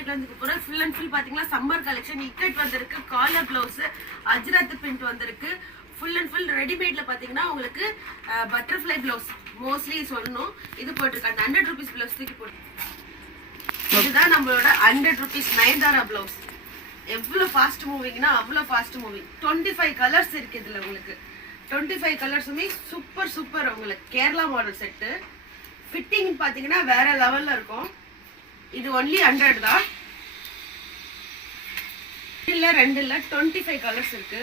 ரேட்ல வந்து போறோம். ஃபுல் அண்ட் ஃபுல் பாத்தீங்கன்னா சம்மர் கலெக்ஷன். இக்கட் வந்திருக்கு, காலர் பிளவுஸ், அஜ்ரத் பிரிண்ட் வந்திருக்கு. ஃபுல் அண்ட் ஃபுல் ரெடிமேட்ல பாத்தீங்கன்னா உங்களுக்கு பட்டர்ஃப்ளை பிளவுஸ் மோஸ்ட்லி சொல்லணும். இது போட்டிருக்காங்க 100 rupees பிளவுஸ் தூக்கி போட்டு. இதுதான் நம்மளோட 100 rupees நயன்தாரா பிளவுஸ். எவ்வளவு ஃபாஸ்ட் மூவிங்னா அவ்வளவு ஃபாஸ்ட் மூவிங். 25 கலர்ஸ் இருக்கு இதுல உங்களுக்கு. 25 கலர்ஸுமே சூப்பர் சூப்பர். உங்களுக்கு கேரளா மாடல் செட்டு. ஃபிட்டிங் பாத்தீங்கன்னா வேற லெவல்ல இருக்கும். இது ஒன்லி 100 தான். இல்ல 2 இல்ல 25 கலர்ஸ் இருக்கு.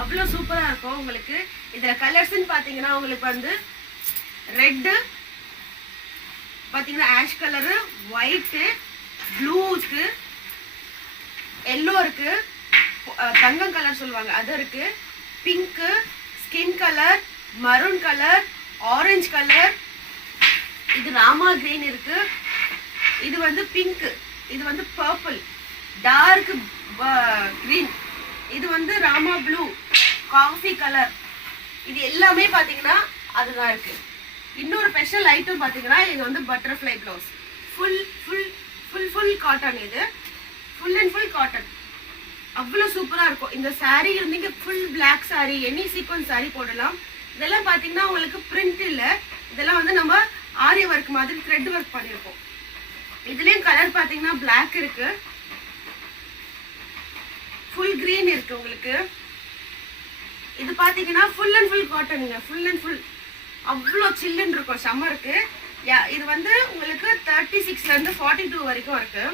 அவ்வளவு சூப்பரா இருக்கும் உங்களுக்கு. இதுல கலர்ஸ்ன்னு பாத்தீங்கன்னா உங்களுக்கு வந்து ரெட் பாத்தீங்கன்னா ஆஷ் கலரு, ஒயிட், ப்ளூ இருக்கு, எல்லோ இருக்கு, தங்கம் கலர் சொல்லுவாங்க அது இருக்கு, pink, skin colour, maroon colour, orange colour, இது ராமா கிரீன் இருக்கு, இது வந்து பிங்க், இது வந்து பர்பிள், டார்க் கிரீன், இது வந்து ராமா ப்ளூ, காஃபி கலர். இது எல்லாமே பாத்தீங்கன்னா அதுதான் இருக்கு. இன்னொரு ஸ்பெஷல் ஐட்டம் பாத்தீங்கன்னா இது வந்து butterfly blouse. Full full full full cotton. இது ஃபுல் அண்ட் ஃபுல் காட்டன். அவ்வளவு சூப்பரா இருக்கும். இந்த சாரீ இருந்தீங்க full black sari, any sequence sari போடலாம். இதெல்லாம் பாத்தீங்கன்னா உங்களுக்கு பிரிண்ட் இல்ல, இதெல்லாம் வந்து நம்ம ஆரி ஒர்க் மாதிரி த்ரெட் ஒர்க் பண்ணிருக்கோம். இதுலயும் கலர் பாத்தீங்கன்னா பிளாக் இருக்கு, ஃபுல் கிரீன் இருக்கு உங்களுக்கு. இது பாத்தீங்கன்னா ஃபுல் அண்ட் ஃபுல் காட்டனுங்க. ஃபுல் அண்ட் ஃபுல் அவ்வளோ சில்லுன்னு இருக்கும் சம்மருக்கு. இது வந்து உங்களுக்கு 36ல இருந்து 42 வரைக்கும் இருக்கு.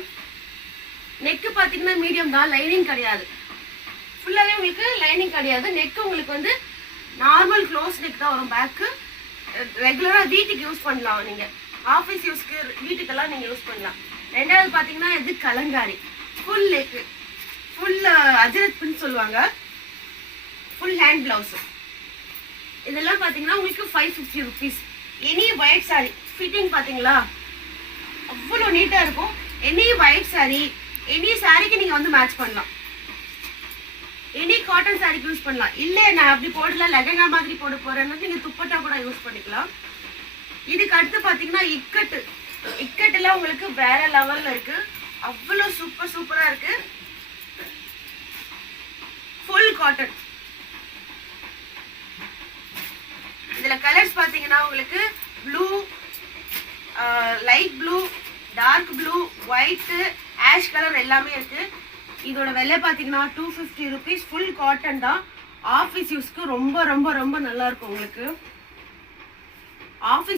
நெக்கு பாத்தீங்கன்னா மீடியம் தான், லைனிங் கிடையாது. ஃபுல்லாவே உங்களுக்கு லைனிங் கிடையாது. நெக்கு உங்களுக்கு வந்து நார்மல் க்ளோஸ் நெக் தான் வரும். பேக்கு ரெகுலரா வீட்டுக்கு யூஸ் பண்ணலாம், நீங்க ஆஃபீஸ் யூஸ்க்கு வீட்டுக்கெல்லாம் நீங்க யூஸ் பண்ணலாம். ரெண்டாவது பாத்தீங்கன்னா இது கலங்காரி. ஃபுல் நெக்கு, ஃபுல் அஜரத் பிரிண்ட் சொல்லுவாங்க. Full hand blouse. இதெல்லாம் பாத்தீங்கன்னா உங்களுக்கு 550 rupees. Any white sari fitting பாத்தீங்களா அவ்வளவு நீட்டா இருக்கும். எனி ஒயிட் சாரி, எனி சாரிக்கு நீங்க வந்து மேட்ச் பண்ணலாம். எனி காட்டன் சாரிக்கு யூஸ் பண்ணலாம். இல்ல நான் அப்படி போடல, லெஹங்கா மாதிரி போட போறேன்னா நீங்க துப்பட்டா கூட யூஸ் பண்ணிக்கலாம். இதுக்கு அடுத்து பாத்தீங்கன்னா இக்கட்டு. இக்கட் எல்லாம் உங்களுக்கு வேற லெவல்ல இருக்கு. அவ்வளவு சூப்பர் சூப்பரா இருக்கு. Full cotton. இதுல கலர்ஸ் பாத்தீங்கன்னா உங்களுக்கு blue, light blue, dark blue, white, ash colour எல்லாமே இருக்கு. இதோட விலை பாத்தீங்கன்னா 250 rupees. ஃபுல் காட்டன் தான். ஆஃபீஸ் யூஸ்க்கு ரொம்ப ரொம்ப ரொம்ப நல்லா இருக்கும் உங்களுக்கு. ஆஃபீஸ்